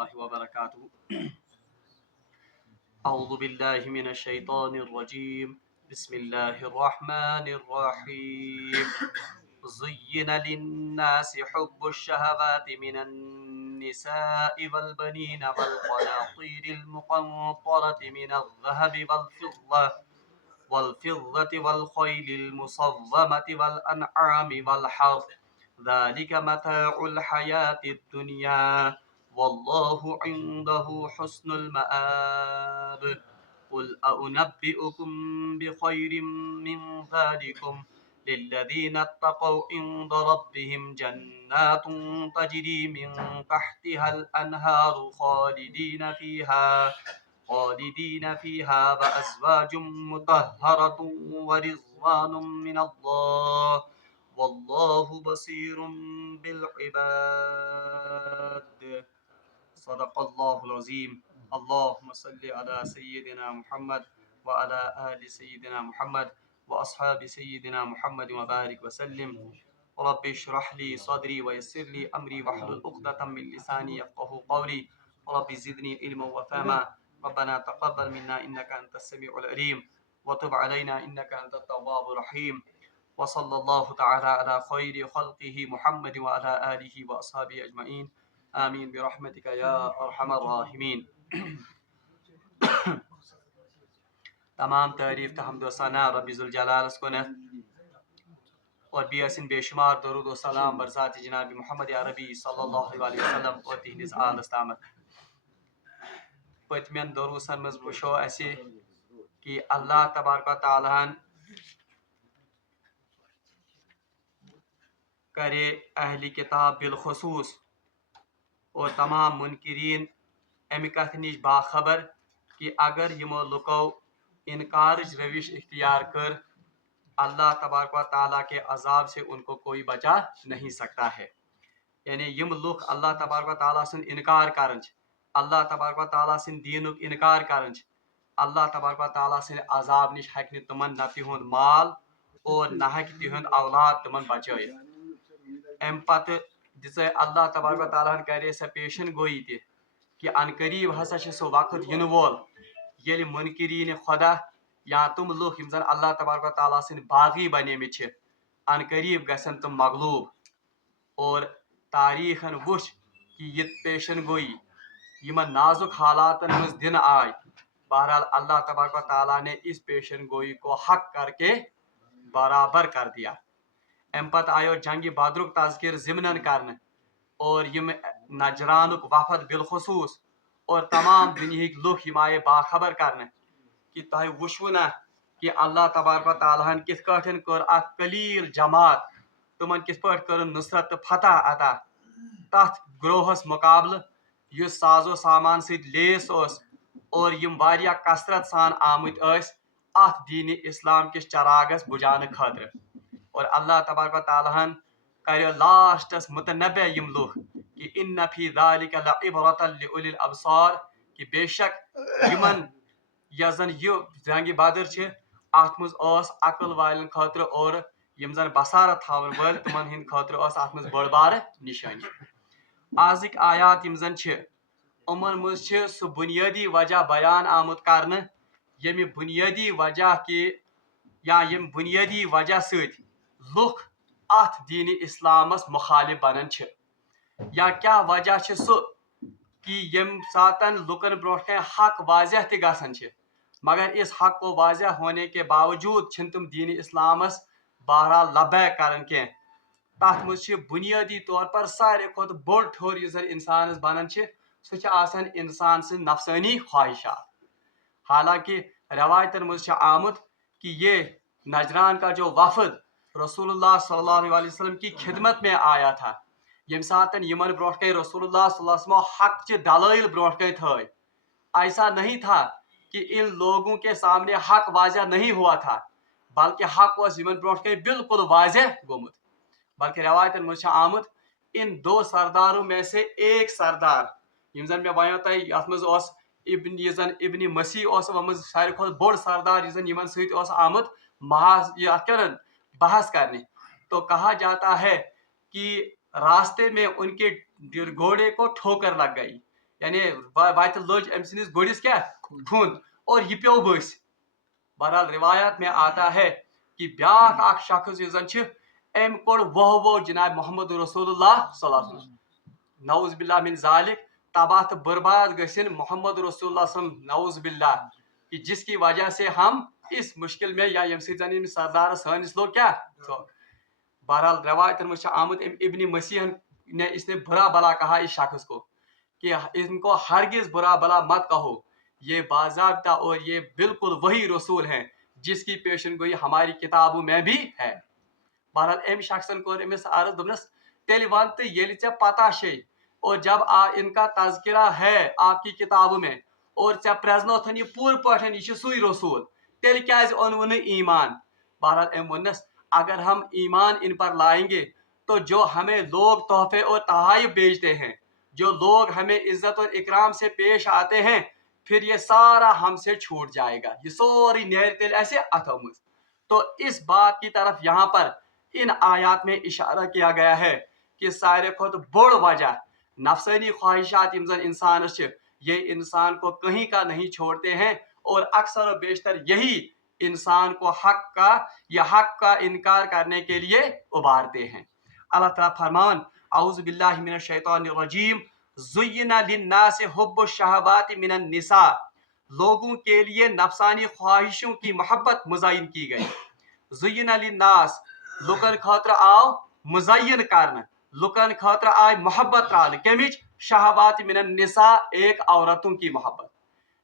الله وبركاته. أعوذ بالله من الشيطان الرجيم. بسم الله الرحمن الرحيم. زين للناس حب الشهوات من النساء والبنين والقناطير المقنطرة من الذهب والفضة والخيل المصومة والأنعام والحرث ذلك متاع الحياة الدنيا والله عنده حسن المآب. قل أنبئكم بخير من ذلكم للذين اتقوا عند ربهم جنات تجري من تحتها الأنهار خالدين فيها وأزواج مطهرة ورضوان من الله والله بصير بالعباد. صدق الله العظيم. اللهم صل على سيدنا محمد وعلى آل سيدنا محمد وأصحاب سيدنا محمد وبارك وسلم. رب اشرح لي صدري ويسر لي أمري واحلل عقدة من لساني يفقهوا قولي. رب زدني علما وفهما. ربنا تقبل منا إنك أنت السميع العليم وتب علينا إنك أنت التواب الرحيم. وصلى الله تعالى على خير خلقه محمد وعلى آله وأصحابه أجمعين. آمین برحمتک یا ارحم الراحمین. تمام تعریف تو حمد و ثنا رب ذوالجلالس کنت اور بیسن بے شمار درود و سلام برذات جناب محمد عربی صلی اللہ علیہ وسلم اور تہندس آلس تامت. پتمین دروسن مز وشو اسہ کہ اللہ تبارک و تعالیٰ کرے اہل کتاب بالخصوص اور تمام منکرین امہ کتھ نش باخبر کہ اگر یمو لکو انکارچ روش اختیار کر اللہ تبارک و تعالیٰ کے عذاب سے ان کو کوئی بچا نہیں سکتا ہے. یعنی یم لوگ اللہ تبارک و تعالیٰ سن انکار کرن اللہ تبارک و تعالیٰ سن دینک انکار کرن اللہ تبارک و تعالیٰ سن عذاب نش ہیکہ نہ تمن نہ تہند مال اور نہ ہیکہ تہند اولاد تمن بچائت. ام پتہ دژ اللہ تبارک و تعالیٰ کرے سا پیشن گوئی تہ کہ ان قریب ہسا سہ وقت ین وول یل منکرین خدا یا تم لوگ یم زن اللہ تبارک و تعالیٰ سن باغی بنیمت ان قریب گژھن تم مغلوب. اور تاریخن وچھ کہ یہ پیشن گوئی یمن نازک حالاتن مز دن آئی. بہرحال اللہ تبارک و تعالیٰ نے اس پیشن گوئی کو حق کر کے برابر کر دیا. ام پتہ آیو جنگ بدرک تذکر ضمن کرنے اور یم نجرانک وفد بالخصوص اور تمام دنہک لوگ یم آئے باخبر کرنے کہ تہ وچھو نا کہ اللہ تبارک و تعالیٰ کت پٲٹھۍ کر اکھ قلیل جماعت تمن کت پٲٹھۍ کرن نصرت تو فتح عطا تتھ گروہس مقابلہ یس سازو سامان ست لیس اس اور یم واریاہ کثرت سان آمت اس ات دین اسلام کس چراغس بجانے خاطر. اور اللہ تبارک و تعالیٰ کرو لاسٹس متنبع یم لوگ کہ ان فی ذالک لعبرۃ لأولی الابصار کہ بے شک یمن یس زن یہ جنگ بدر ات مز عقل والن خاطر اور یم زن بصارت تھاون ول تمن ہند خاطر ات مز بڑ بار نشانی. آزک آیات یم زن امن مز سہ بنیادی وجہ بیان آمت کرنے یمہ بنیادی وجہ کہ یا یم بنیادی وجہ ست لوگ ات دین اسلامس مخالف بنان یا کیا وجہ سہ کہ یم ساتن لکن برونٹ کن حق واضح تہ گژھان مگر اس حق کو واضح ہونے کے باوجود چھن تم دین اسلامس بہرحال لبیک کران کی. تر مز بنیادی طور پر ساروی کھت بوڑ ٹھور اس زن انسانس بنان سہ آسان انسان سن نفسانی خواہشات. حالانکہ روایتن مز آمت کہ یہ نجران کا جو وفد رسول اللہ صلی اللہ علیہ وسلم کی خدمت میں آیا تھا یم ساتن یمن برونٹ کن رسول اللہ صلی اللہ علیہ وسلم حق چہ دلائل برونٹ کن تھے. ایسا نہیں تھا کہ ان لوگوں کے سامنے حق واضح نہیں ہوا تھا بلکہ حق was یمن برونٹ کن بالکل واضح گومت. بلکہ روایتن مجھ آمت ان دو سرداروں میں سے ایک سردار یم زن میں ونو تہ یت مز ابن مسیح ساروی کھت بوڑ سردار یمن ست آمت محاذ بحث کرنے. تو کہا جاتا ہے کہ راستے میں ان کے گھوڑے کو ٹھوکر لگ گئی یعنی وات لج ام سندس گڑس کیا کھند اور یہ پیو بس. بہرحال روایات میں آتا ہے کہ بیاکھ اخ شخص یس زن ام کوڑ وہ جناب محمد رسول اللہ صلی اللہ علیہ وسلم. نعوذ باللہ من ذالک تباہ تو برباد گژھن محمد رسول اللہ صلی اللہ علیہ وسلم نعوذ باللہ کہ جس کی وجہ سے ہم اس مشکل میں یا یم سن سردار سانس لوگ کیا. بہرحال روایت میں آمد ابن مسیح نے اس نے برا بلا کہا اس شخص کو کہ ان کو ہرگز برا بلا مت کہو, یہ باضابطہ اور یہ بالکل وہی رسول ہیں جس کی پیشن گوئی ہماری کتابوں میں بھی ہے. بہرحال ام شخصن کو امس عرض دس تیل ون تو یل ے پتہ شے اور جب ان کا تذکرہ ہے آپ کی کتابوں میں اور ے پریزنوتھن یہ پور پٹھن یہ سوئی رسول تیل کیا اونو ایمان. بہرحال ام ونس اگر ہم ایمان ان پر لائیں گے تو جو ہمیں لوگ تحفے اور تحائف بیچتے ہیں, جو لوگ ہمیں عزت اور اکرام سے پیش آتے ہیں, پھر یہ سارا ہم سے چھوٹ جائے گا, یہ سوری نیر تیل ایسے اتھو مز. تو اس بات کی طرف یہاں پر ان آیات میں اشارہ کیا گیا ہے کہ سارے کھت بڑ وجہ نفسانی خواہشات یم زن انسان یہ انسان کو کہیں کا نہیں چھوڑتے ہیں اور اکثر و بیشتر یہی انسان کو حق کا انکار کرنے کے لیے ابھارتے ہیں. اللہ تعالیٰ فرمان اعوذ باللہ من الشیطان الرجیم زین للناس حب الشہوات من النساء, لوگوں کے لیے نفسانی خواہشوں کی محبت مزین کی گئی. زین للناس لکن خاطر آو مزین کرنا, لکن خاطر آئی محبت تران کمچ شہوات من النساء ایک عورتوں کی محبت.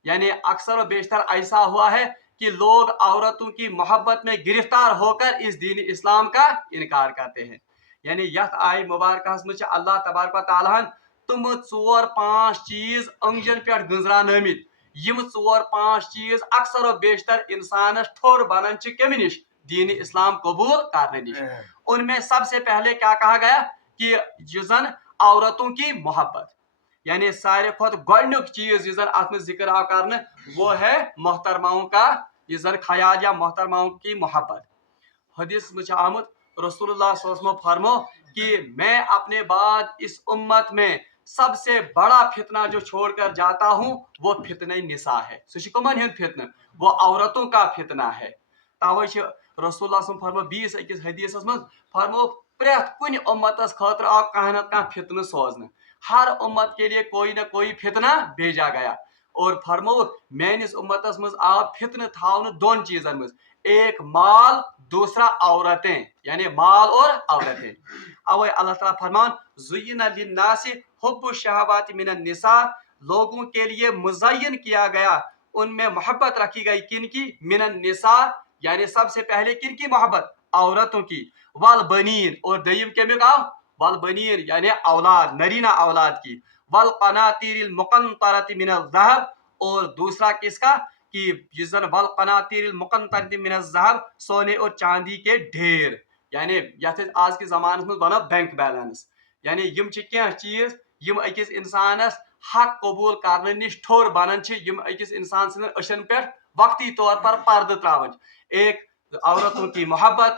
یعنی اکثر و بیشتر ایسا ہوا ہے کہ لوگ عورتوں کی محبت میں گرفتار ہو کر اس دین اسلام کا انکار کرتے ہیں. یعنی یت آئی مبارکہ مجھ اللہ تبارک و تعالیٰ تم 4-5 چیز انگجن پہ گنزران آمت, یم 4-5 چیز اکثر و بیشتر انسانس ٹھور بنان کمی نش دین اسلام قبول کرنے نش. ان میں سب سے پہلے کیا کہا گیا کہ جزن عورتوں کی محبت, یعنی سارے کھت گۄڈنیُک چیز زن ات میں ذکر آو کرنے وہ ہے محترماؤں کا یہ زن خیال یا محترماؤں کی محبت. حدیث میں آمد رسول اللہ صلی اللہ علیہ وسلم فرمو کہ میں اپنے بعد اس امت میں سب سے بڑا فتنہ جو چھوڑ کر جاتا ہوں وہ فتنہ نساء ہے. سہ کمن ہند فتنہ, وہ عورتوں کا فتنہ ہے. توے رسول اللہ صلی اللہ علیہ وسلم فرمو بیس اکس حدیث من فرمو پریت کن امتس خاطر آو کانہ نتہ کانہ فتنہ سوزن, ہر امت کے لیے کوئی نہ کوئی فتنہ بھیجا گیا. اور فرمو میانس امتس مز آو فتنہ تھاؤن دون چیزن مز, ایک مال دوسرا عورتیں, یعنی مال اور عورتیں. اوے اللہ تعالیٰ فرمان زین للناس حب الشہوات من النساء, لوگوں کے لیے مزین کیا گیا ان میں محبت رکھی گئی کن کی, من النساء یعنی سب سے پہلے کن کی محبت, عورتوں کی. والبنین اور دیم کے میں کہا والبنین یعنی اولاد, نرینہ اولاد کی. والقناطیر المقنطرۃ من الذهب, اور دوسرا کس کا کہ جزن والقناطیر المقنطرۃ من الذهب سونے اور چاندی کے ڈھیر, یعنی یت آج کے زمانے میں بنا بینک بیلنس. یعنی یم کیا چیز یم اکس انسانس حق قبول کرنے نش ٹھور بنان یم اکس انسان سن اشن پہ وقتی طور پر پردہ تراون. ایک عورتوں کی محبت,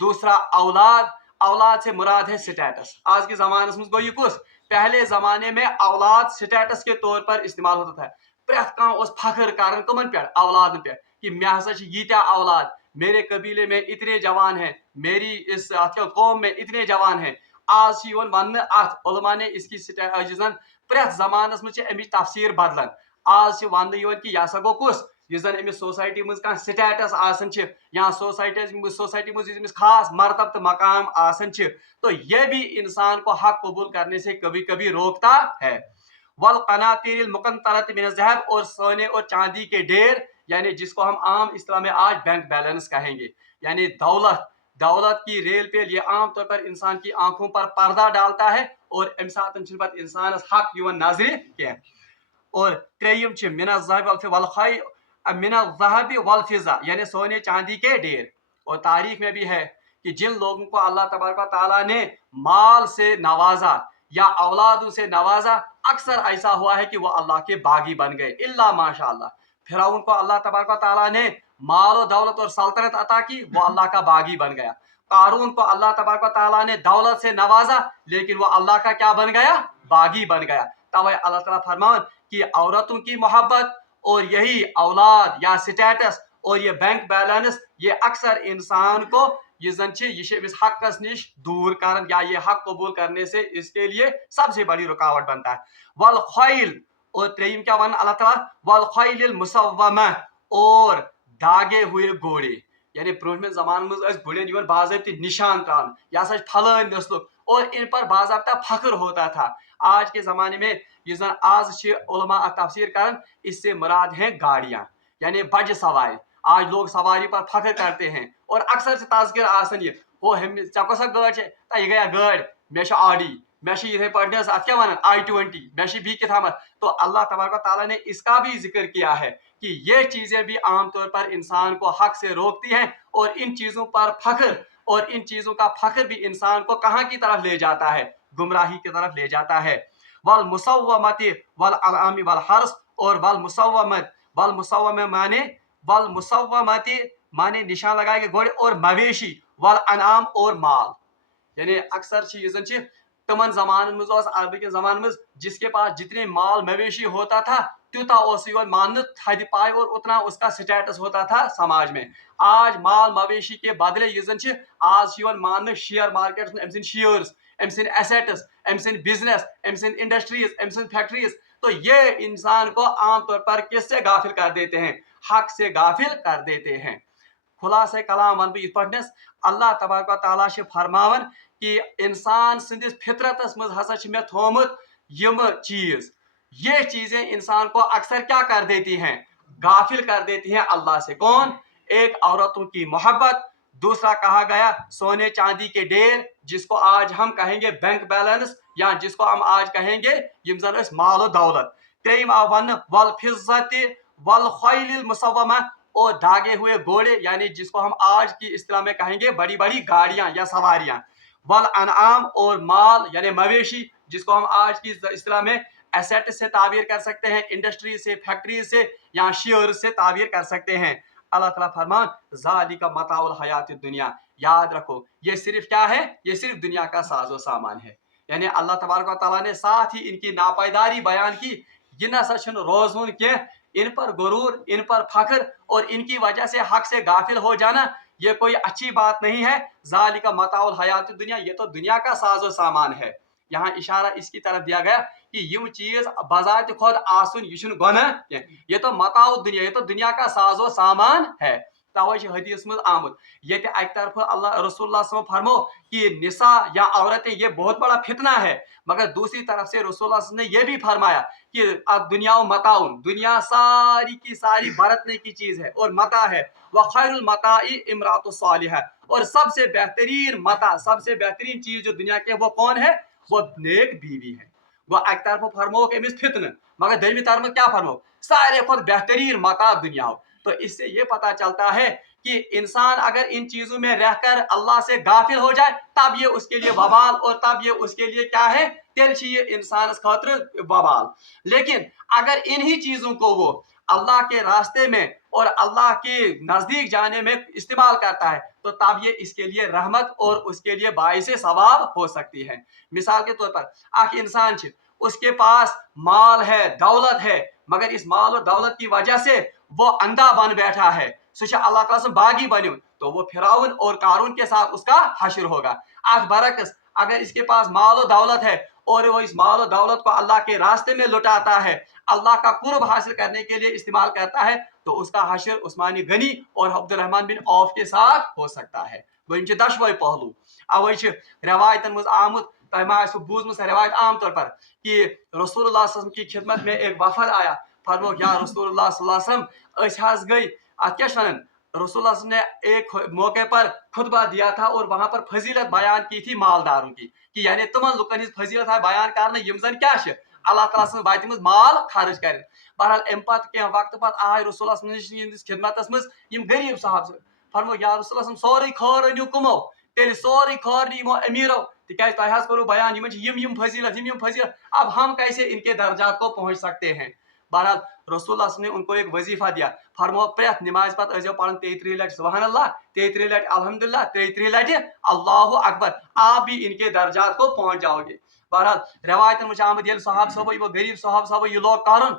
دوسرا اولاد, اولاد سے مراد ہے سٹیٹس. آج کے زمانے میں گو یہ کس, پہلے زمانے میں اولاد سٹیٹس کے طور پر استعمال ہوتا تھا. پریت کان اس فخر کرن کمن پہ اولاد پہ کہ مے ہسا یتیا اولاد, میرے قبیلے میں اتنے جوان ہیں, میری اس قوم میں اتنے جوان ہیں. آج ون ات علماء نے اس کی پریت زمانس مجھ امچ تفسیر بدلن. آج ون کہ یہ سا گو کس یہ زن امس سوسائٹی مز کان سٹیٹس آسان یا سوسائٹی مز خاص مرتب تو مقام آسان, تو یہ بھی انسان کو حق قبول کرنے سے کبھی کبھی روکتا ہے. والقناطیر المقنطرۃ من الذهب, اور سونے اور چاندی کے ڈھیر, یعنی جس کو ہم عام اصطلاح میں آج بینک بیلنس کہیں گے, یعنی دولت کی ریل پہ یہ عام طور پر انسان کی آنکھوں پر پردہ ڈالتا ہے اور ام سات انسان حق نظر کی. اور تریم من الذهب والفضہ, یعنی سونے چاندی کے ڈھیر. اور تاریخ میں بھی ہے کہ جن لوگوں کو اللہ تبارک و تعالیٰ نے مال سے نوازا یا اولادوں سے نوازا, اکثر ایسا ہوا ہے کہ وہ اللہ کے باغی بن گئے. اللہ ماشاء اللہ, فرعون کو اللہ تبارک و تعالیٰ نے مال و دولت اور سلطنت عطا کی, وہ اللہ کا باغی بن گیا. قارون کو اللہ تبارک و تعالیٰ نے دولت سے نوازا لیکن وہ اللہ کا کیا بن گیا, باغی بن گیا. तवै अल्लाह ताला फरमान कि औरतों की मोहब्बत और यही औलाद या स्टेटस और ये बैंक बैलेंस ये अक्सर इंसान को ये जन इस हकस निश दूर कर या ये हक कबूल करने से इसके लिए सबसे बड़ी रुकावट बनता है। वल खैल और त्रेयम क्या वन अल्लाह ताला वल खैल मुसव्वमा और दागे हुए घोड़े यानी ब्रोहमे जमान में गुड़न बाज़ाब्ती निशान त्रान यह फलान नस्ल और इन पर बाज़ाब्ता फख्र होता था। आज के ज़माने में ये जन आज उलमा तफसीर कर इससे मुराद हैं गाड़ियाँ यानी बज सवारी। आज लोग सवारी पर फख्र करते हैं और अक्सर से तस्कर आसन ये हो हम चा कसा गाड़ यह गया गाड़ मे आडी मे इथे पे अत क्या वन I-20 मे बी किथामत। तो अल्लाह तबारक ताला ने इसका भी जिक्र किया है कि ये चीज़ें भी आमतौर पर इंसान को हक से रोकती हैं और इन चीज़ों पर फख्र और इन चीज़ों का फख्र भी इंसान को कहाँ की तरफ ले जाता है, गुमराही की तरफ ले जाता है। वल मुसव्वमति वल अनआमी वल हर्स और वल मुसव्वम माने निशान लगाए गए घोड़े और मवेशी वल अनाम और माल यानी अक्सर तमन जमान में अरब के जमान में जिसके पास जितने माल मवेशी होता था त्यूता मान थद पाए और उतना उसका स्टेटस होता था समाज में। आज माल मवेशी के बदले ये आज मान शेयर मार्केट में shares assets business industries factories. तो ये इंसान को आमतौर पर किससे गाफिल कर देते हैं, हक से गाफिल कर देते हैं। खुलासा कलाम वन बह अल्लाह तबारक ताला फरमावन कि इंसान सिंदिस फितरतस मज हसा मे थोमुत यम चीज ये चीजें इंसान को अक्सर क्या कर देती हैं, गाफिल कर देती हैं अल्लाह से। कौन? एक औरतों की मोहब्बत, दूसरा कहा गया सोने चांदी के ढेर जिसको आज हम कहेंगे बैंक बैलेंस या जिसको हम आज कहेंगे यम जन माल दौलत। त्रेम वन वल फिज़्ज़ति वल खैलिल मुसव्वमा और दागे हुए घोड़े यानी जिसको हम आज की इस्तिलाह में कहेंगे बड़ी बड़ी गाड़ियां या सवारियां। वल अनआम और माल यानी मवेशी जिसको हम आज की इस्तिलाह में एसेट से ताबीर कर सकते हैं, इंडस्ट्री से, फैक्ट्री से या शेयर से ताबीर कर सकते हैं। अल्लाह ताला फरमान ज़ालिका मताउल हयातिद दुनिया, याद रखो ये सिर्फ क्या है, ये सिर्फ दुनिया का साजो सामान है। यानी अल्लाह तबारक व तआला ने साथ ही इनकी नापायदारी बयान की। ये ना सचन रोज़ुन के इन पर गुरूर, इन पर फख्र और इनकी वजह से हक से गाफिल हो जाना ये कोई अच्छी बात नहीं है। ज़ालिका मताउल हयातिद दुनिया, ये तो दुनिया का साजो सामान है। यहाँ इशारा इसकी तरफ दिया गया कि यम चीज बजात खुद आसुन यह गुनाह, ये तो मताउ दुनिया, ये तो दुनिया का साजो सामान है। तवै हदीस में आमुद ये एक तरफ अल्लाह रसूलुल्लाह फरमो कि निसा या औरतें ये बहुत बड़ा फितना है, मगर दूसरी तरफ से रसूलुल्लाह ने यह भी फरमाया कि दुनिया मताउन, दुनिया सारी की सारी बरतने की चीज है और मता है। व खैरुल मताई इमरातु सालिहा, और सबसे बेहतरीन मता, सबसे बेहतरीन चीज जो दुनिया के वो कौन है, वो नेक बीवी है। वो एक तरफ फरमो कि फितन, मगर दरमी तरफ क्या फरमो सारे खुद बेहतरीन मता दुनिया हो। तो इससे ये पता चलता है कि इंसान अगर इन चीजों में रहकर अल्लाह से गाफिल हो जाए तब ये उसके लिए वबाल, और तब ये उसके लिए क्या है, तेल ये इंसान खातिर वबाल। लेकिन अगर इन्हीं चीजों को वो अल्लाह के रास्ते में और अल्लाह के नजदीक जाने में इस्तेमाल करता है तो तब ये इसके लिए रहमत और उसके लिए बाइसे सवाब हो सकती है। मिसाल के तौर पर एक इंसान उसके पास माल है, दौलत है, मगर इस माल और दौलत की वजह से वो अंधा बन बैठा है, सह अल्लाह ताला से बागी बनो, तो वो फिरौन और कारून के साथ उसका हश्र होगा। आज बरकस अगर इसके पास माल और दौलत है और वो इस माल और दौलत को अल्लाह के रास्ते में लुटाता है, अल्लाह का कुर्ब हासिल करने के लिए इस्तेमाल करता है, तो उसका हश्र उस्मानी गनी और अब्दुर्रहमान बिन औफ के साथ हो सकता है। वह दशवै पहलू अवै रवायतन मज आमुद, तह बूजम रवायत आम तौर पर कि रसूलुल्लाह सल्लल्लाहु अलैहि वसल्लम की खिदमत में एक वफद आया, फरमो या रसूलुल्लाह सल्लल्लाहु अलैहि वसल्लम गई अत क्या वन, रसूलुल्लाह ने एक मौके पर खुतबा दिया था और वहां पर फजीलत बयान की थी मालदारों की, कि यानी तमन लुकन हिज फजीलत बयान कर यम जन क्या अल्लाह ताला सज वात मज माल खर्च कर। बहरहाल अम पे वक्त पे आय रसूलुल्लाह खिदमत मज यम गरीब साहब, फरमो या रसूलुल्लाह सोरे खर अनु कमो, तेल सोरे खर यमो अमीरो, तिकाज तह करो बयान यम फजीलत, अब हम कैसे इनके दर्जात को पहुंच सकते हैं। बहरहाल रसूलुल्लाह ने उनको एक वजीफा दिया, फरमो प्रेत नमाज पत अजो पढ़न 33 लट सुभान अल्लाह, 33 लट अल्हम्दुलिल्लाह, 33 लट अल्लाहु अकबर, आप भी इनके दर्जात को पहुंच जाओगे। बहरहाल रवायतन में आमद ये साहब साहब वो गरीब साहब साहब ये लोग कारण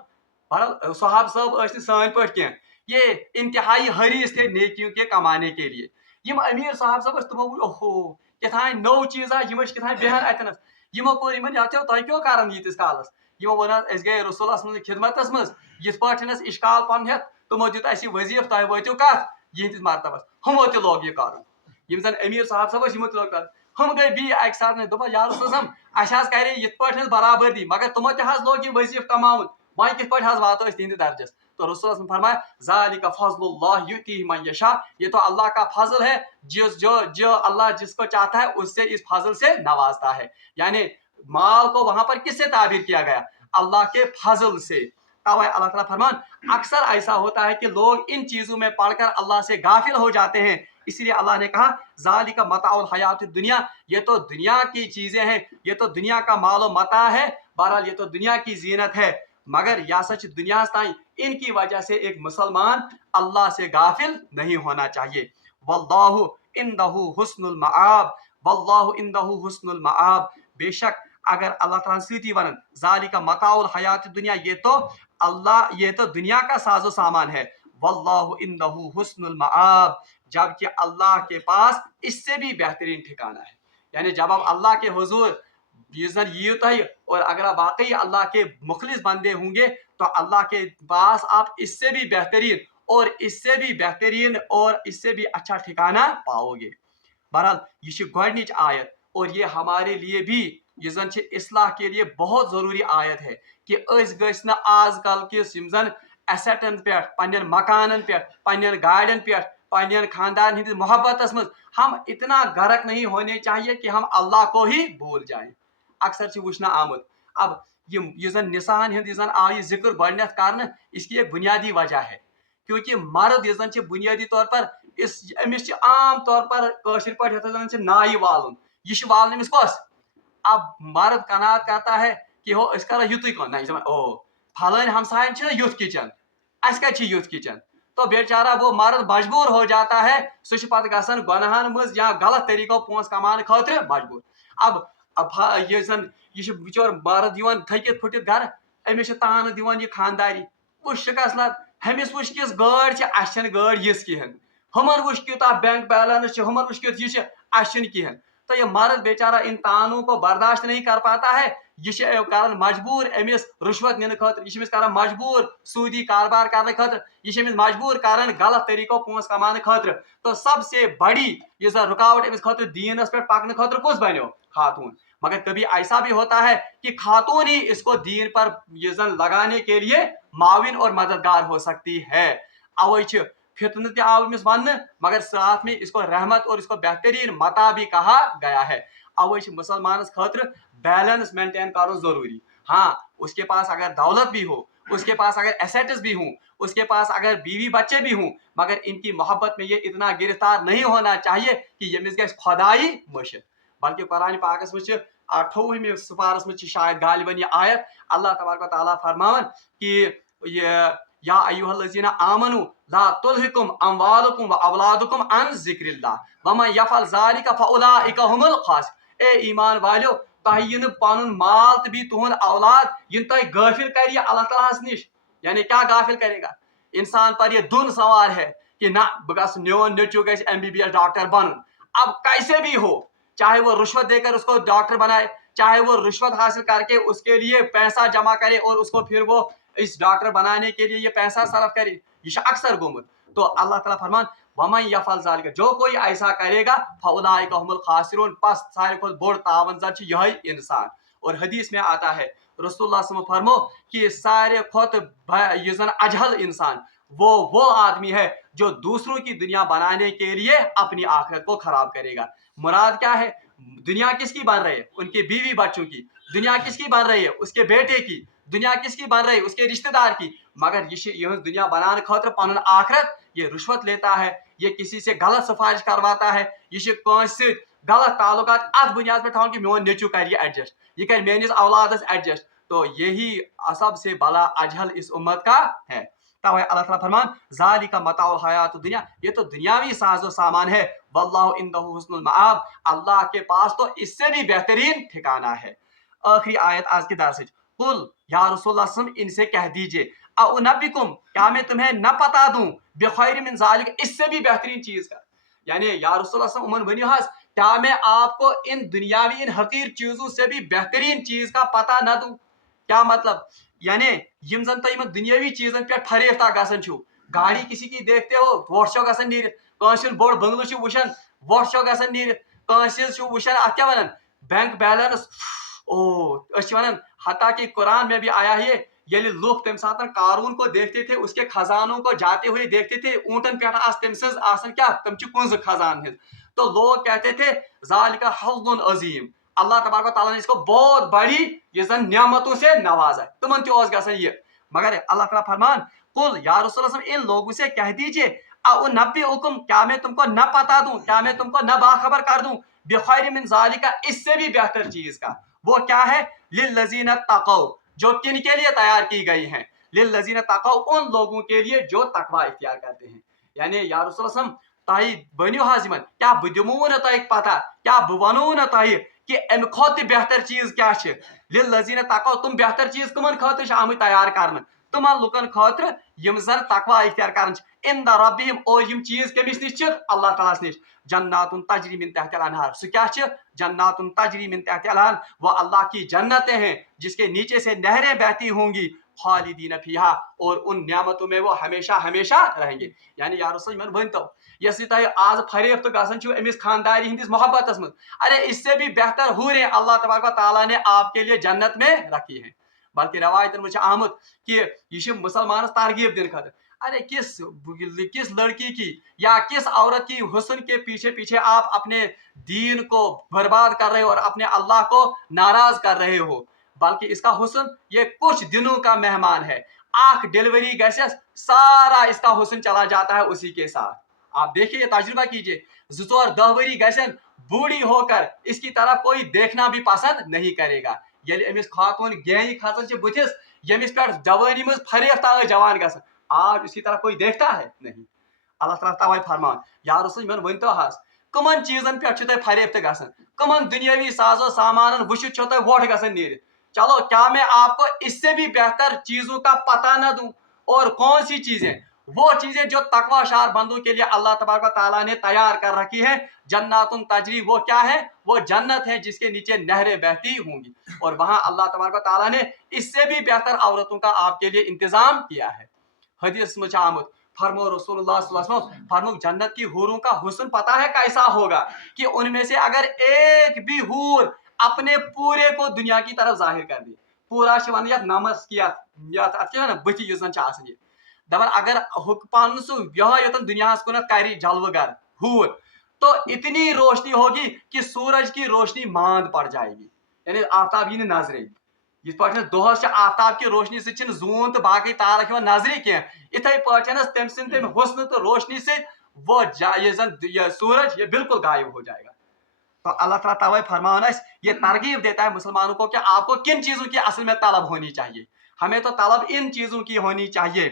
बहरहाल साहब साहब सान पे कह ये इंतहाई हरीस थे नेकियों के कमाने के लिए यम अमीर साहब साहब तमो ओहो कथान नौ चीजा यम कथान बेहन अतनस यमो कोर यमन यातो तय क्यों कारण यीतिस कालस यमो वन अस गए रसूलस मज खिदमतस मज यिथ पाठनस इश्काल पन हेत तमो दित अस वजीफ तय वतो कत यिंदिस मरतबस हमो ते लोग ये कारण यम जन अमीर साहब साहब यमो ते लोग कारण हम गए बी अक साथ ने दोपा यार रसूलम अस करे यिथ पाठन बराबरी मगर तमो ते लोग ये वजीफ कमाउन वह कित पाठ वातो तिहंद दर्जस तो रसूल ने फरमाया ज़ालिका फज़लुल्लाह युतीहि मन यशा ये तो अल्लाह का फजल है जो अल्लाह जिसको चाहता है उससे इस फजल से नवाजता है यानी माल को वहां पर किससे ताबीर किया गया अल्लाह के फजल से तब अल्लाह ताला फरमान अक्सर ऐसा होता है कि लोग इन चीजों में पढ़कर अल्लाह से गाफिल हो जाते हैं इसलिए अल्लाह ने कहा ज़ालिका मताउल हयातुद दुनिया ये तो दुनिया की चीजें हैं ये तो दुनिया का मालो मता है बहरहाल ये तो दुनिया की जीनत है मगर या सच दुनिया ताई इनकी वजह से एक मुसलमान अल्लाह से गाफिल नहीं होना चाहिए वल्लाहु इंदहु हुस्नुल मआब वल्लाहु इंदहु हुस्नुल मआब बेशक अगर अल्लाह ताला सीधी वनन ज़ालिका मताउल हयात दुनिया ये तो दुनिया का साजो सामान है वल्लाहु इंदहु हुस्नुल मआब जबकि अल्लाह के पास इससे भी बेहतरीन ठिकाना है यानी जब आप अल्लाह के हुजूर और अगर आप वाकई अल्लाह के मुखलिस बंदे होंगे तो अल्लाह के पास आप इससे भी बेहतरीन और इससे भी अच्छा ठिकाना पाओगे बहरहाल ये गोडनिच आयत और ये हमारे लिए भी ये जन इस्लाह के लिए बहुत ज़रूरी आयत है कि गस आजकल किस जन एसेटन पे पन्न मकानन पे पन्न गाड़ियन पे पन्न खानदान हंदिस मोहब्बत मज हम इतना गर्क नहीं होने चाहिए कि हम अल्लाह को ही भूल जाएं अक्सर वुचना आमुत अब ये जन निशान हंद जन आ जिक्र गडनथ कर इसकी एक बुनियादी वजह है क्योंकि मर्द जन बुनियादी तौर पर अमिस आम तौर पर कशिर पे नाई वालुन यह वालन अमिस कस अब मर्द कनात करता है कि हो इस कर युत कह ओ फलान हमसायन युत किचन अस कत युत किचन तो बेचारा वो मर्द मजबूर हो जाता है सह पे गसन गुनाहन मज या गलत तरीको पोस कमान खतर मजबूर अब ये जन यह बिचोर मर्द दिवान थकित फुटित घर अमिस तान दिवान यह खानदारी वुच शिकस हमिस वुच किस गाड़ अन गाड़ यिस कहें हमन वुच क्यूता बैंक बैलेंस हमन वुच क्युत यह अन कहें तो यह मर्द बेचारा इन तानों को बर्दाश्त नहीं कर पाता है यह कर मजबूर अमिस रुश्वत नीन खतर यह कर मजबूर सूदी कारोबार करने खतर यह मजबूर कर गलत तरीको पोस कमाने खतर तो सबसे बड़ी यह रुकावट अमिस खतर दीनस पे पकने खतर कुछ बनो खातून मगर कभी ऐसा भी होता है कि खातून ही इसको दीन पर यजन लगाने के लिए माविन और मददगार हो सकती है अवै फितन आव अमिस वन मगर साथ में इसको रहमत और इसको बेहतरीन मता भी कहा गया है अवै मुसलमान खतर बैलेंस मेंटेन करो जरूरी हाँ उसके पास अगर दौलत भी हो उसके पास अगर एसेट्स भी हों उसके पास अगर बीवी बच्चे भी हों मगर इनकी मोहब्बत में ये इतना गिरफ्तार नहीं होना चाहिए कि यमिस गस खुदाई मुशिद बल्कि कुरान पाकस में 28वें सुपारस में शायद गालिबन ये आयत अल्लाह तबारक व तआला फरमावन कि ये या अय्युहल्लज़ीना आमनु ला तुल्हिकुम अमवालुकुम व औलादुकुम अन ज़िक्रिल्लाह वमन यफअल ज़ालिका फउलाइका हुमुल खास ए ईमान वालो तह पन माल तो भी तुहद औलाद इन तह गाफिल कर अल्लाह ताला निश यानी क्या गाफिल करेगा इंसान पर यह दुन सवार है कि ना बस न्योन नचू गस MBBS डॉक्टर बन अब कैसे भी हो चाहे वो रिश्वत देकर उसको डॉक्टर बनाए चाहे वो रिश्वत हासिल करके उसके लिए पैसा जमा करे और उसको फिर वो इस डॉक्टर बनाने के लिए ये पैसा सर्फ करे ये अक्सर गुमत तो अल्लाह ताला फरमान वमन यफअल ज़ालिका जो कोई ऐसा करेगा फउलाइका हुमुल खासिरून पस सारे को बोड़ तावनजर यही इंसान और हदीस में आता है रसूलुल्लाह सल्लल्लाहु अलैहि वसल्लम फरमो कि सारे खुद यजन अजहल इंसान वो आदमी है जो दूसरों की दुनिया बनाने के लिए अपनी आखिरत को खराब करेगा मुराद क्या है दुनिया किसकी बन रही है उनके बीवी बच्चों की दुनिया किसकी बन रही है उसके बेटे की दुनिया किसकी बन रही है उसके रिश्तेदार की मगर यह दुनिया बनाने खतर पन आखिरत ये रिश्वत लेता है ये किसी से गलत सिफारिश करवाता है यह गलत ताल्लुकात अत बुनियाद पर थी कि मोन नेचू कर एडजस्ट यह कर मेनिस औलादस एडजस्ट तो यही सबसे बड़ा अजहल इस उम्मत का है तब अल्लाह ताला फरमान ज़ालिका मताउल हयात दुनिया ये तो दुनियावी साजो सामान है वल्लाहु इंदहु हुस्नुल मआब अल्लाह के पास तो इससे भी बेहतरीन ठिकाना है आखिरी आयत आज के दरस कुल या रसूल इनसे कह दीजिए अउनब्बिकुम क्या मैं तुम्हें न पता दूं बिखैर मिन ज़ालिक इससे भी बेहतरीन चीज का यानी या रसूल उमन वनियो हस क्या मैं आपको इन दुनियावी इन हकीर चीजों से भी बेहतरीन चीज का पता न दूं क्या मतलब यानी यम जन तुम दुनियावी चीजन पे फरेफ्ता गसन छु गाड़ी किसी की देखते हो वोट छो गसन नीर कांसिल बोड़ बंगलो छु वुशन वोट छो गसन नीर कांसिल छु वुशन अत क्या वनन बैंक बैलेंस ओ वन हता कि कुरान में भी आया है ये लोग तम साथ कारून को देखते थे उसके खजानों को जाते हुए देखते थे ऊंटन पे तम क्या तम कुंज खजान तो लोग कहते थे ज़ालिका हज़्ज़ुन अज़ीम अल्लाह तबारक व तआला ने इसको बहुत बड़ी ये जन नियामतों से नवाजा तुमन तन ये मगर अल्लाह तआला फरमान कुल या रसूल इन लोगों से कह दीजिए अउनब्बिउकुम क्या मैं तुमको न पता दूं क्या मैं तुमको न बाखबर कर दूं बिखैर मिन ज़ालिका इससे भी बेहतर चीज का वो क्या है लिल्लज़ीना तक़ौ जो किन के लिए तैयार की गई हैं लिल्लज़ीना तक़ौ उन लोगों के लिए जो तकवा इख्तियार करते हैं यानी या रसूल तह बनो हाजिमन क्या बह दिमो न तह पता क्या बह वनो न तह कि अमि खोत बेहतर चीज क्या लिल्लज़ीना तक़ौ तुम बेहतर चीज कमन खतर आमत तैयार कर तमन लुकन खतर यम जन तकवा इख्तियार कर इंद रब्बिहिम और यम चीज कमिस निश अल्लाह ताला निश जन्नातुन तजरी मिन तहतिल अनहार सो क्या जन्नातुन तजरी मिन तहतिल अनहार वो अल्लाह की जन्नतें हैं जिसके नीचे से नहरें बहती होंगी खालिदीन फीहा और उन नियामतों में वो हमेशा हमेशा रहेंगे यानी या रसूल मन वन तो यस तह आज फरेब तो गसन अमिस खानदारी हंदिस मोहब्बत मज अरे इससे भी बेहतर हूरें अल्लाह तबारक व तआला ने आपके लिए जन्नत में रखी है बल्कि रवायतन में आमद कि यह मुसलमानस तरगीब दिन खतर अरे किस लड़की की या किस औरत की हुस्न के पीछे पीछे आप अपने दीन को बर्बाद कर रहे हो और अपने अल्लाह को नाराज कर रहे हो बल्कि इसका हुस्न ये कुछ दिनों का मेहमान है आंख डिलीवरी गैसे सारा इसका हुस्न चला जाता है उसी के साथ आप देखिए तजुर्बा कीजिए 2-10 वरी गैसन बूढ़ी होकर इसकी तरफ कोई देखना भी पसंद नहीं करेगा ये अमिस खातून गेही खसन बुथिस यमिस पे जवानी मज फरेफ्ता जवान गसन आज इसी तरह कोई देखता है नहीं अल्लाह ताला तवै फरमान या रसूल मन वन तो हस कमन चीजन पे तुम फरेफ्त गसन कमन दुनियावी साजो सामान वुशित वोट गसन नीर चलो क्या मैं आपको इससे भी बेहतर चीजों का पता न दूं और कौन सी चीजें वो चीजें जो तकवाशार बंदों के लिए अल्लाह तबारक व तआला ने तैयार कर रखी है जन्नातुन तजरी वो क्या है वो जन्नत है जिसके नीचे नहरें बहती होंगी और वहां अल्लाह तबारक व तआला ने इससे भी बेहतर औरतों का आपके लिए इंतजाम किया है हदीस में आमद फरमो रसूलुल्लाह सल्लल्लाहु अलैहि वसल्लम फरमो जन्नत की हूरों का हुस्न पता है कैसा होगा कि उनमें से अगर एक भी हूर अपने पूरे को दुनिया की तरफ जाहिर कर दे पूरा शिवन या नमस किया या बची ये दपन अगर पान सह योतन दुनिया कुन कर जलवगर हूर तो इतनी रोशनी होगी कि सूरज की रोशनी मांद पड़ जाएगी यानी आफ्ताब यी नजरे इस पे दोहस आफ्ताब की रोशनी से जून तो बाकी तारक नजरे कह इथे पे तम सम हुस्न तो रोशनी से वो ये सूरज ये बिल्कुल गायब हो जाएगा तो अल्लाह ताला तवै फरमान ये तरगीब देता है मुसलमानों को कि आपको किन चीजों की असल में तलब होनी चाहिए हमें तो तलब इन चीजों की होनी चाहिए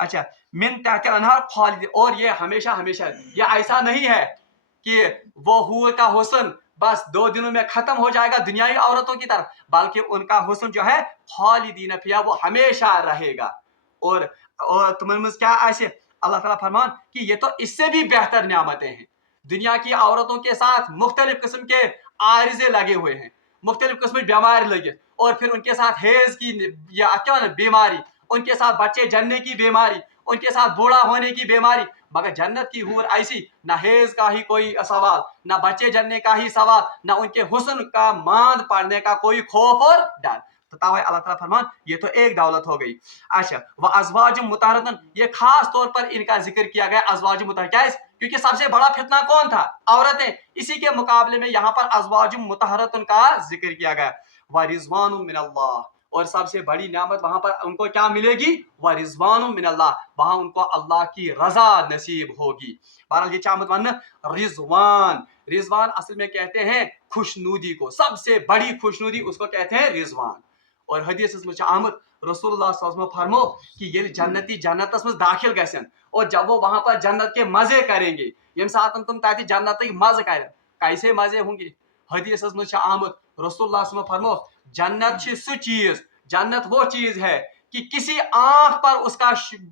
अच्छा मिन तहतिल अनहार खालिद और ये हमेशा हमेशा ये ऐसा नहीं है कि वो हूर का हुस्न बस 2 दिनों में खत्म हो जाएगा दुनियावी औरतों की तरफ बल्कि उनका हुस्न जो है खालिदीन फिया वो हमेशा रहेगा और तुम्हें क्या ऐसे अल्लाह ताला फरमान कि ये तो इससे भी बेहतर नियामतें हैं दुनिया की औरतों के साथ मुख्तलिफ किस्म के आरिजे लगे हुए हैं मुख्तलिफ किस्म की बीमारी लगे और फिर उनके साथ हेज की या क्या बीमारी उनके साथ बच्चे जनने की बीमारी उनके साथ बूढ़ा होने की बीमारी मगर जन्नत की हूर ऐसी ना हेज का ही कोई सवाल ना बच्चे जनने का ही सवाल ना उनके हुस्न का मांद पड़ने का कोई खौफ और डर तो तावा अल्लाह ताला फरमान ये तो एक दौलत हो गई अच्छा वह अज़वाज मुतहरतन ये खास तौर पर इनका जिक्र किया गया अज़वाज मुतहर क्या क्योंकि सबसे बड़ा फितना कौन था औरतें इसी के मुकाबले में यहाँ पर अज़वाज मुतहरतन का जिक्र किया गया व रिज़वानुम मिनल्लाह और सबसे बड़ी नियामत वहां पर उनको क्या मिलेगी व रिज़वानुम मिनल्लाह वहां उनको अल्लाह की रजा नसीब होगी बहरहाल ये चामत वन रिज़वान रिज़वान असल में कहते हैं खुशनुदी को सबसे बड़ी खुशनुदी उसको कहते हैं रिज़वान और हदीस में आमद रसूलुल्लाह सल्लल्लाहु अलैहि वसल्लम फरमो कि ये जन्नती जन्नत में दाखिल गसन और जब वो वहां पर जन्नत के मजे करेंगे यम साथ तुम ताकि जन्नत मजे करें कैसे मजे होंगे हदीस में आमद रसूलुल्लाह सल्लल्लाहु अलैहि वसल्लम फरमो जन्नत छी सु चीज, जन्नत वो चीज है कि किसी आंख पर उसका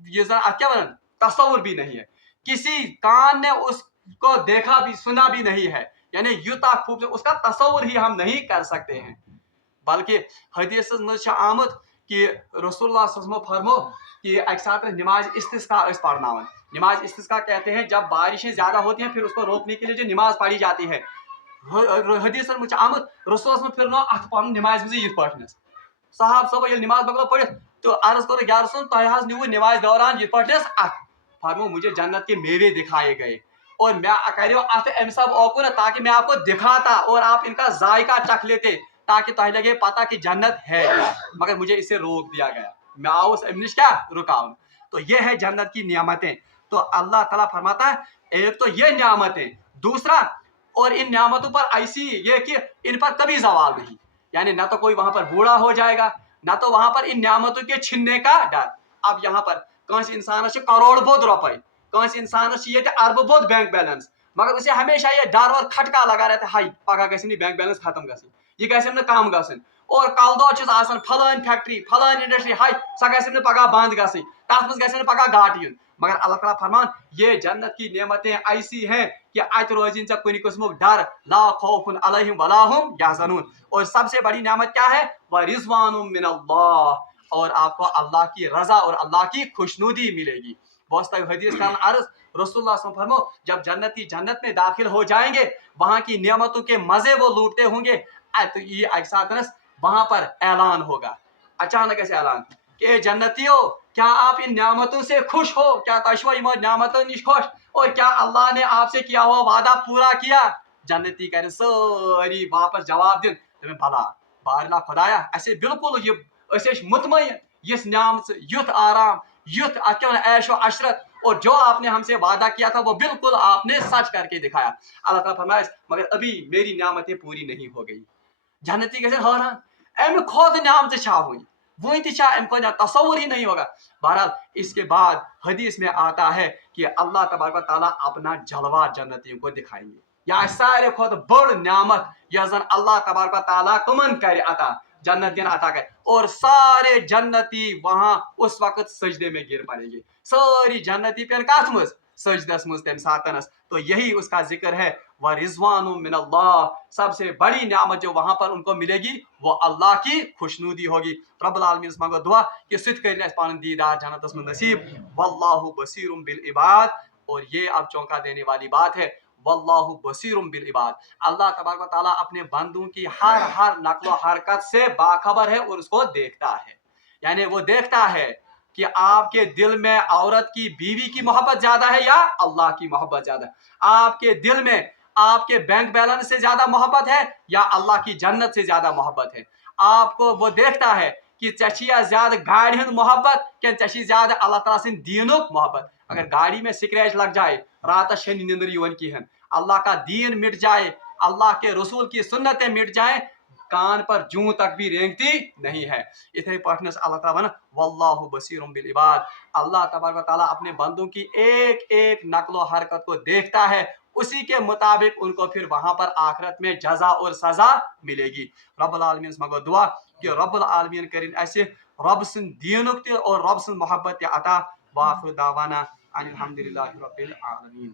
ये क्या बना तस्वुर भी नहीं है, किसी कान ने उसको देखा भी सुना भी नहीं है, यानी यूता खूबसूरत उसका तस्वुर ही हम नहीं कर सकते हैं। बल्कि हदीस मज आमद कि रसूलुल्लाह सल्लल्लाहु अलैहि वसल्लम फरमो कि एक साथ नमाज इस्तिस्का पढ़नावन। नमाज इस्तिस्का कहते हैं जब बारिशें ज्यादा होती हैं फिर उसको रोकने के लिए जो नमाज पढ़ी जाती है। हदीस मज आमद रसूल फिर अथ पढ़ नमाज मज ये पढ़ साहब सब ये नमाज मकलो पढ़ तो अर्ज करो या रसूल तुह न्यू नमाज दौरान ये पढ़ अथ फरमो मुझे जन्नत के मेवे दिखाए गए और मैं करो अथ अम सब ओकुन ताकि मैं आपको दिखाता और आप इनका जायका चख लेते ताकि तुह लगे पता कि जन्नत है, मगर मुझे इसे रोक दिया गया, मैं आउस अमनिश क्या रुकाऊं। तो ये है जन्नत की नियामतें। तो अल्लाह ताला फरमाता है एक तो ये नियामतें, दूसरा और इन नियामतों पर ऐसी ये कि इन पर कभी जवाल नहीं, यानी ना तो कोई वहां पर बूढ़ा हो जाएगा ना तो वहां पर इन नियामतों के छिनने का डर। अब यहाँ पर कंस इंसान करोड़ बोध रुपये, कंस इंसान ये अरब बोध बैंक बैलेंस, मगर उसे हमेशा ये डर और खटका लगा रहता है हाई पगह गि बैंक बैलेंस खत्म गन, यह गम कम गन और कल दो फलान फैक्ट्री फलान इंडस्ट्री हाई सह गम पगह बंद गई तथ मज गम पगह घाट इन। मगर अल्लाह ताला फरमान ये जन्नत की नेमतें ऐसी हैं कि अत रोजिन चा कुन किस्मुक डर ला खौफुन अलैहिम वला हुम यहज़नून। और सबसे बड़ी नेमत क्या है व रिज़वानुम मिनल्लाह, और आपको अल्लाह की रजा और अल्लाह की खुशनुदी मिलेगी। बहुत हदीस का अर्ज रसूलुल्लाह सल्लल्लाहु अलैहि वसल्लम फरमो जब जन्नती जन्नत में दाखिल हो जाएंगे वहां की नेमतों के मजे वो लूटते होंगे, तो ये वहां पर ऐलान होगा, अचानक ऐसे ऐलान कि जन्नतियों क्या आप इन नियामतों से खुश हो, क्या तशवा नियामतों निश खुश, और क्या अल्लाह ने आपसे किया हुआ वादा पूरा किया। जन्नती करें सारी वापस जवाब दिन तुम्हें भला बारला खुदाया ऐसे बिल्कुल ये मुतमईन इस नियामत युथ आराम युथ ऐशो अशरत, और जो आपने हमसे वादा किया था वो बिल्कुल आपने सच करके दिखाया। अल्लाह ताला फरमाए मगर अभी मेरी नियामतें पूरी नहीं हो गई। जन्नती कैसे हैरान अम खुद नियामत हुई वही अमको तस्वुर ही नहीं होगा। बहरहाल इसके बाद हदीस में आता है कि अल्लाह तबारक व तआला अपना जलवा जन्नतियों को दिखाएंगे, या सारे खुद बड़ नियामत यह जन अल्लाह तबारक व तआला तुमन करे अता जन्नतियन अता करे, और सारे जन्नती वहां उस वक्त सजदे में गिर पड़ेंगे, सारी जन्नती पे कथ मज सजदस मज तम सातनस। तो यही उसका जिक्र है व रिज़वानुम मिनल्लाह, सबसे बड़ी नियामत जो वहां पर उनको मिलेगी वो अल्लाह की खुशनुदी होगी। रब्बुल आलमीन से मांगो दुआ कि सिद्ध करें पान दीदार जन्नत में नसीब, वल्लाहु बसीरुम बिल इबाद। और ये अब चौंका देने वाली बात है वल्लाहु बसीरुम बिल इबाद, अल्लाह तबारक व तआला अपने बंदों की हर नक्लो हरकत से बाखबर है और उसको देखता है। यानी वो देखता है कि आपके दिल में औरत की बीवी की मोहब्बत ज्यादा है या अल्लाह की मोहब्बत ज्यादा है, आपके दिल में आपके बैंक बैलेंस से ज्यादा मोहब्बत है या अल्लाह की जन्नत से ज्यादा मोहब्बत है। आपको वो देखता है कि चशिया ज्यादा गाड़ी हंद मोहब्बत क्या चशी ज्यादा अल्लाह ताला सिंह दीनुक मोहब्बत। अगर गाड़ी में स्क्रैच लग जाए रात शनि निंदर युवन की हन, अल्लाह का दीन मिट जाए, अल्लाह के रसूल की सुन्नतें मिट जाए, कान पर जूं तक भी रेंगती नहीं है। इथे पढ़ने से अल्लाह ताला बना वल्लाहु बसीरुम बिल इबाद, अल्लाह तबारक व तआला अपने बंदों की एक एक नक्लो हरकत को देखता है, उसी के मुताबिक उनको फिर वहां पर आखिरत में जजा और सजा मिलेगी। रब्बुल आलमीन से मांगो दुआ कि रब्बुल आलमीन करें ऐसे रब सिंह दीनुक और रब सिंह मोहब्बत अता। वाखिर दावाना अनिल हम्दुलिल्लाहि रब्बिल आलमीन।